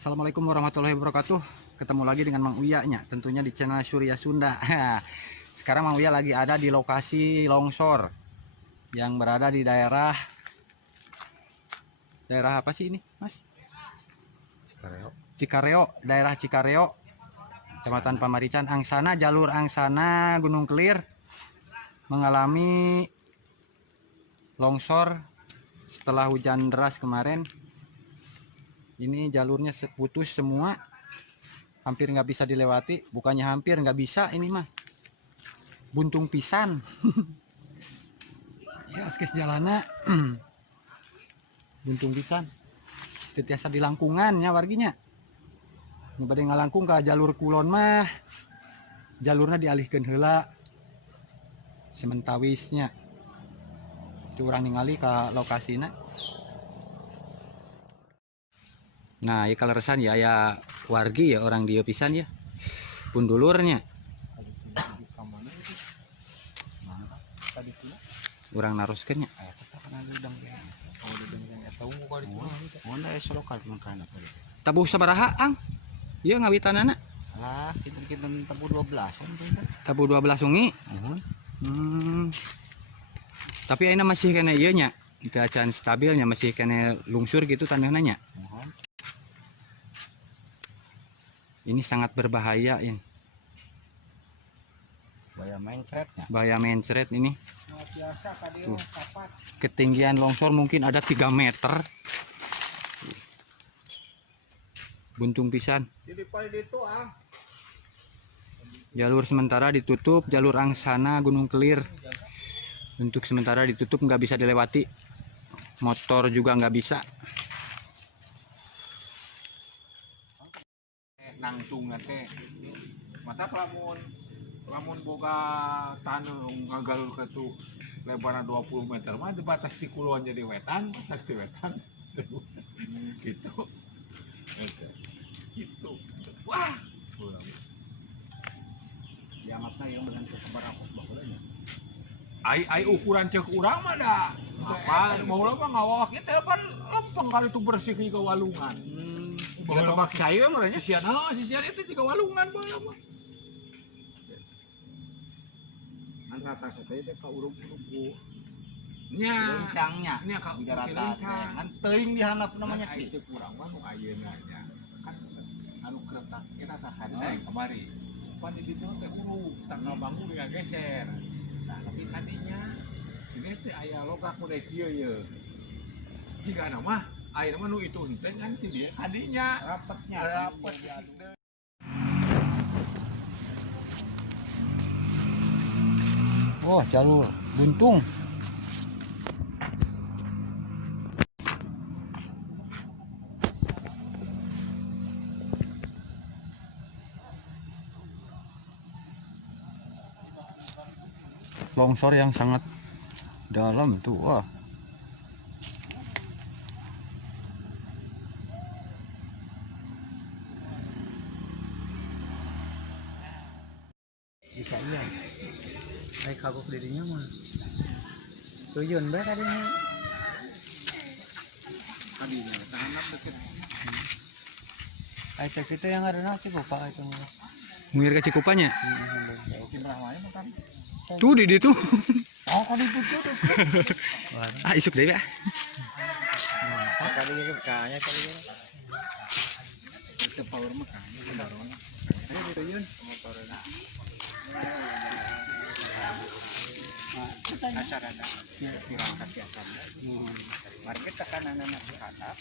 Assalamualaikum warahmatullahi wabarakatuh. Ketemu lagi dengan Mang Uya nya, tentunya di channel Surya Sunda. Sekarang Mang Uya lagi ada di lokasi longsor yang berada di daerah apa sih ini, Mas? Cikareo, daerah Cikareo, Kecamatan Pamarican, Angsana, jalur Angsana Gunung Kelir mengalami longsor setelah hujan deras kemarin. Ini jalurnya putus semua, hampir nggak bisa dilewati. Bukannya hampir nggak bisa, ini mah buntung pisan. Ya skes jalana buntung pisan, tetiasa di langkungannya warginya. Ngebade ngalangkung ke jalur kulon mah jalurnya dialihkan heula sementawisnya. Itu orang ningali ke lokasinya. Nah, ya kalau resan ya wargi ya orang dia pisan ya. Pundulurnya. Orang naruskeunnya. Tabuh sabaraha, Ang? Ieu ngawitanana? Lah, kita tabu 12-an. Tabuh 12 ungi. Tapi ayeuna masih kena ieu nya. Keadaan stabilnya masih kena lungsur gitu tanahnya nya. Ini sangat berbahaya ya. Bahaya mencret ini. Ketinggian longsor mungkin ada 3 meter. Buntung pisan. Jalur sementara ditutup, jalur Angsana Gunung Kelir untuk sementara ditutup, nggak bisa dilewati. Motor juga nggak bisa. Nangtung teh mata lamun boga tanah ngagalur ke tuh lebarnya 20 meter mah di batas di kulon jadi wetan, batas di wetan gitu gitu. Wah Diamatna yang benar sabaraha baheulanya. ai ukuran cek urang mah da apa mau mah ngawak itu kan lempeng kali itu bersih ke walungan. Udah tebak saya marahnya. Sisian itu juga walungan bae mah. Rata sateuy teh ka urug-urug. Nya, Lencangnya. nya ka Di rata lencang. kan teuing dihandap namanya Ai cek urang mah nu ayeuna nya. Kan anu kretak kita tahan kemari. Pan di situ teh urug, tanggal bangun dia geser. Nah, tapi kadinya ini teh aya logak mode kieu ye. Jika nama aya mah nu itu henteu kan ti dia kadinya rapetnya. rapet. Oh, jalur buntung. Longsor yang sangat dalam tuh, wah. Bisa iya. Ai kagok dirinya mah. Tuyun bae kadinya. Kadinya tahanap deket. Ai teh kitu yang ngaranna Cikupa itu mah. Ngir ke Cikupanya. Kimrahmanya makan. Tuh di situ. Oh, kadi itu. Ah, isuk deh ya. Kadinya ke kanya kadinya. Itu power mah kan baron. Ayo dituyun motorna. Asar ada pirang kaki akan. Market tekananna di hadap.